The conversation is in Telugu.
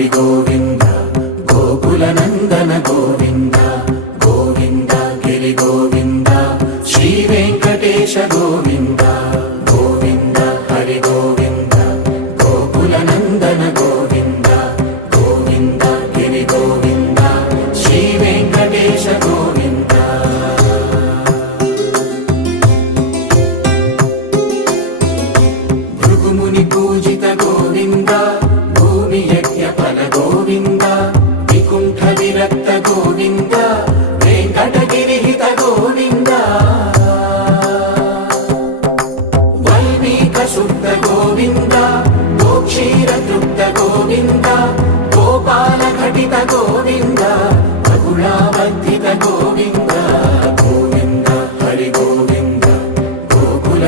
హరి గోవింద గోకుల నందన గోవింద గోవింద గిరి గోవింద శ్రీ వెంకటేశ గోవింద గోవింద హరి గోవింద గోకుల నందన గోవింద గోవింద గిరి గోవింద శ్రీ వెంకటేశ గోవింద భృగుముని పూజిత గోవింద భూమి యజ్ఞ ఫల గోవింద వికుంఠ విరక్త గోవింద వెంకటగిరిహిత గోవింద వల్మీక శుద్ధ గోవింద గోక్షీర తృప్త గోవింద గోపాల ఘటిత గోవింద